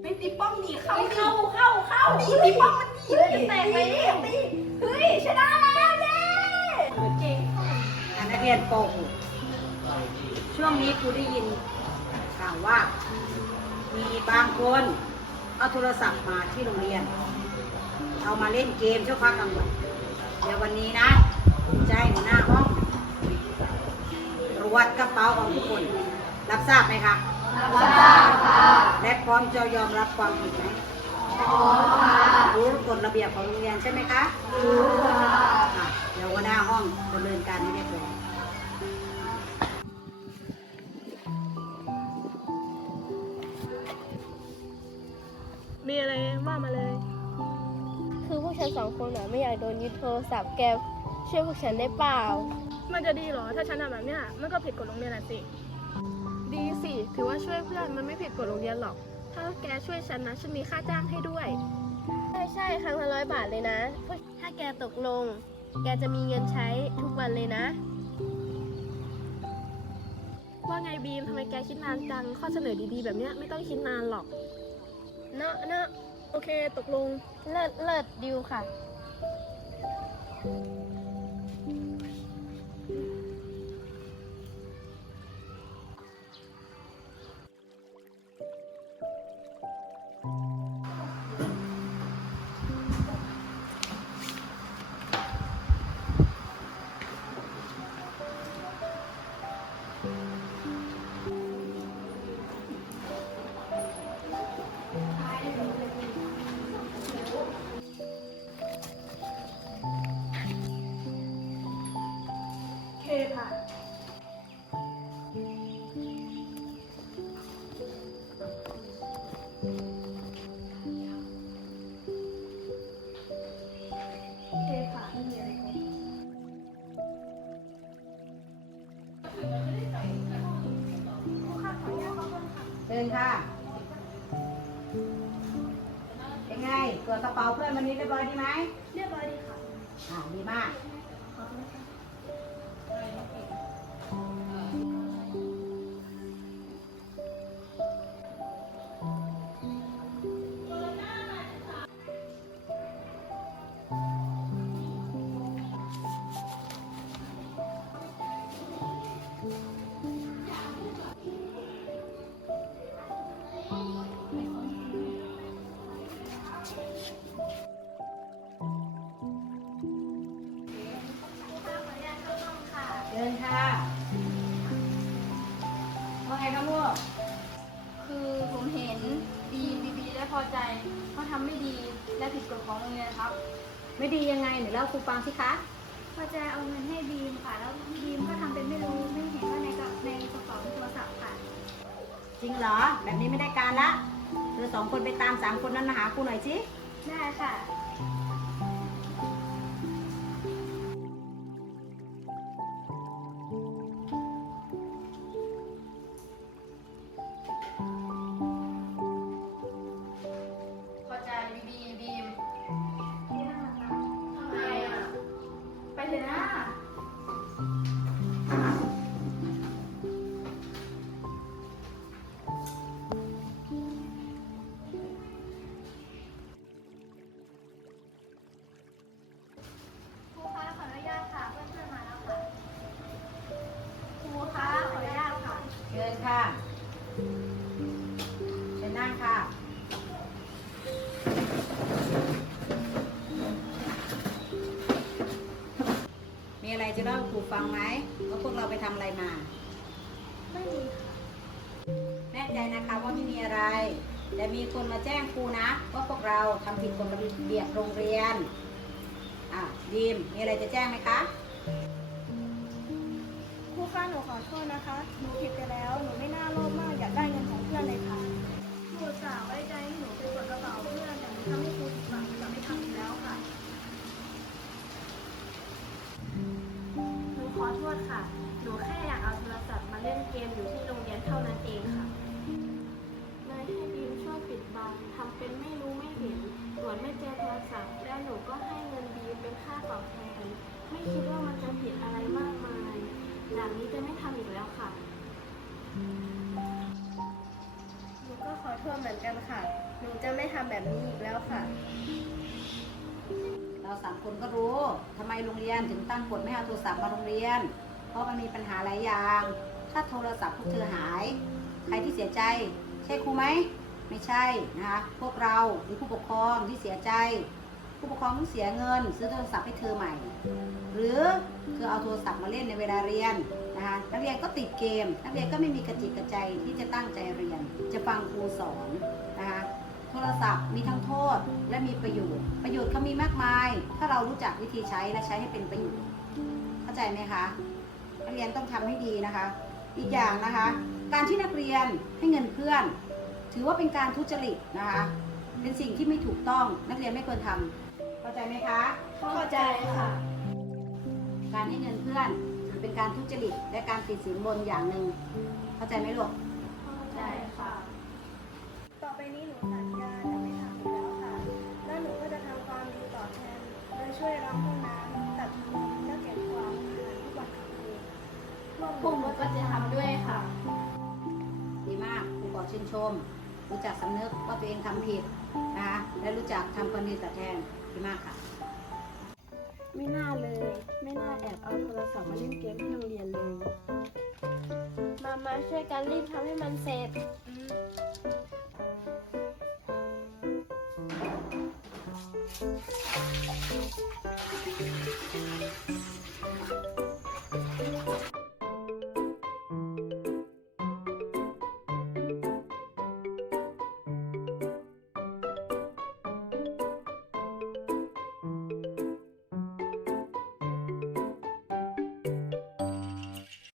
ไม่ตีป้อมหนีเข้าเข้าเข้าเข้าหนีตีป้อมมันหนีเลยแตกไปดิเฮ้ยชนะแล้วเย้เก่งอะนักเรียนโปหกช่วงนี้ครูได้ยินข่าวว่า มีบางคนเอาโทรศัพท์มาที่โรงเรียน เอามาเล่นเกมช่วงพักกลางวันเดี๋ยววันนี้นะครูจะให้หัวหน้าห้องตรวจกระเป๋าของทุกคน รับทราบไหมคะรับทราบค่ะและพร้อมจะยอมรับความผิดไหมพร้อมค่ะรู้กฎระเบียบของโรงเรียนใช่ไหมคะรู้ค่ะเดี๋ยวหัวหน้าห้องดำเนินการให้เรียบร้อยมีอะไรว่ามาเลย คือพวกฉันสองคนอะไม่อยากโดนยึดโทรศัพท์แกช่วยพวกฉันได้เปล่า มันจะดีเหรอ ถ้าฉันทำแบบเนี้ยมันก็ผิดกฎโรงเรียนน่ะสิ ดีสิ ถือว่าช่วยเพื่อนมันไม่ผิดกฎโรงเรียนหรอก ถ้าแกช่วยฉันนะ ฉันมีค่าจ้างให้ด้วย ใช่ใช่ครั้งละร้อยบาทเลยนะ ถ้าแกตกลง แกจะมีเงินใช้ทุกวันเลยนะ ว่าไงบีมทำไมแกคิดนานจัง ข้อเสนอดีๆ แบบเนี้ยไม่ต้องคิดนานหรอก เนาะเนาะโอเค ตกลง เลิศเลิศดิวค่ะ เคค่ะเคค่ะไม่มีอะไรครับเชิญค่ะ เป็นไงตรวจกระเป๋าเพื่อนวันนี้เรียบร้อยดีไหมเรียบร้อยดีค่ะ อ่าดีมากเชิญค่ะ Thank you. ว่าไงครับลูกคือผมเห็นดีบีบีและพอใจเขาทำไม่ดีและผิดกฎของโรงเรียนครับ ไม่ดียังไงไหนเล่าครูฟังสิคะพอใจเอาเงินให้บีมค่ะ แล้วบีมก็ทำเป็นไม่รู้ไม่เห็นว่าในกระในกระเป๋าเป็นโทรศัพท์ค่ะ จริงเหรอ แบบนี้ไม่ได้การละเธอสองคนไปตามสามคนนั้นมาหาครูหน่อยสิได้ค่ะ เล่าให้ครูฟังไหมว่าพวกเราไปทำอะไรมาไม่มีค่ะแน่ใจนะคะว่าไม่มีอะไรแต่มีคนมาแจ้งครูนะว่าพวกเราทำผิดกฎระเบียบโรงเรียนอะดีมมีอะไรจะแจ้งไหมคะครูคะหนูขอโทษนะคะหนูผิดไปแล้วหนูไม่น่าโลภมากอยากได้เงินของเพื่อนเลยค่ะครูสาวไว้ใจให้หนูไปกดกระเป๋าเพื่อนแต่หนูทำให้ ค่ะ หนูแค่อยากเอาโทรศัพท์มาเล่นเกมอยู่ที่โรงเรียนเท่านั้นเองค่ะเลยให้บีมช่วยปิดบังทำเป็นไม่รู้ไม่เห็นตรวจไม่เจอโทรศัพท์ แล้วหนูก็ให้เงินบีมเป็นค่าตอบแทน ไม่คิดว่ามันจะผิดอะไรมากมายแบบนี้จะไม่ทำอีกแล้วค่ะก็ขอโทษเหมือนกันค่ะ หนูจะไม่ทำแบบนี้อีกแล้วค่ะ เราสามคนก็รู้ทำไมโรงเรียนถึงตั้งกฎไม่ให้เอาโทรศัพท์มาโรงเรียนเพ ราะมันมีปัญหาหลายอย่าง ถ้าโทรศัพท์พวกเธอหาย ใครที่เสียใจ ใช่ครูไหม ไม่ใช่นะคะ พวกเราหรือผู้ปกครองที่เสียใจ ผู้ปกครองต้องเสียเงิน ซื้อโทรศัพท์ให้เธอใหม่ หรือเธอเอาโทรศัพท์มาเล่นในเวลาเรียนนะคะ นักเรียนก็ติดเกม นักเรียนก็ไม่มีกระจิตกระใจที่จะตั้งใจเรียน จะฟังครูสอนนะคะ โทรศัพท์มีทั้งโทษและมีประโยชน์ ประโยชน์เขามีมากมาย ถ้าเรารู้จักวิธีใช้และใช้ให้เป็นประโยชน์ เข้าใจไหมคะ นักเรียนต้องทำให้ดีนะคะ อีกอย่างนะคะ การที่นักเรียนให้เงินเพื่อน ถือว่าเป็นการทุจริตนะคะ เป็นสิ่งที่ไม่ถูกต้องนักเรียนไม่ควรทำเข้าใจไหมคะเข้าใจค่ะ การให้เงินเพื่อนถือเป็นการทุจริตและการติดสินบนอย่างหนึ่งเข้าใจไหมลูกเข้าใจค่ะ ต่อไปนี้หนู ชื่นชม รู้จักสำนึกว่าตัวเองทำผิดนะคะและรู้จักทำความดีตอบแทนดีมากค่ะ ไม่น่าเลย ไม่น่าแอบเอาโทรศัพท์มาเล่นเกมที่โรงเรียนเลย มามาช่วยกันรีบทำให้มันเสร็จเ